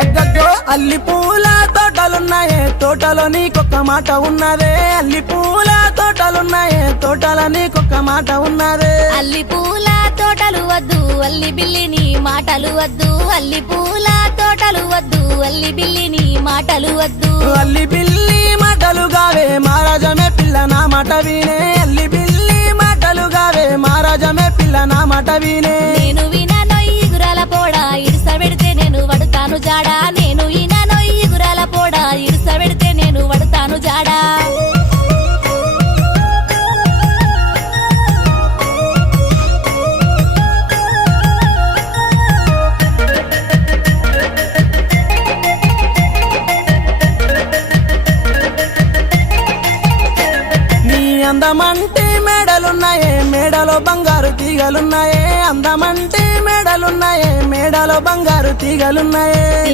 అగ్గో అల్లి పూల తోటలున్నాయే తోటలో నీకొక్క మాట ఉన్నదే అల్లి పూల తోటలున్నాయే తోటలో నీకొక్క మాట ఉన్నదే అల్లి పూల తోటలు వద్దు అల్లి బిల్లి నీ మాటలు వద్దు అల్లి పూల తోటలు వద్దు అల్లి బిల్లి నీ మాటలు వద్దు అల్లి బిల్లి మాటలు గావే మహారాజమే పిల్ల నా మాట వినే అల్లి బిల్లి మాటలు గావే మహారాజమే పిల్ల నా మాట వినే నేను వినను ఈ గురాల పోడా ఇడుస పెడితే నేను వడతాను జాడా నేను వినను ఈ గురాల పోడా ఇడుస పెడితే నేను వడతాను జాడా అందమంటే మేడలున్నాయే మేడలో బంగారు తీగలున్నాయే అందమంటే మేడలున్నాయే మేడలో బంగారు తీగలున్నాయే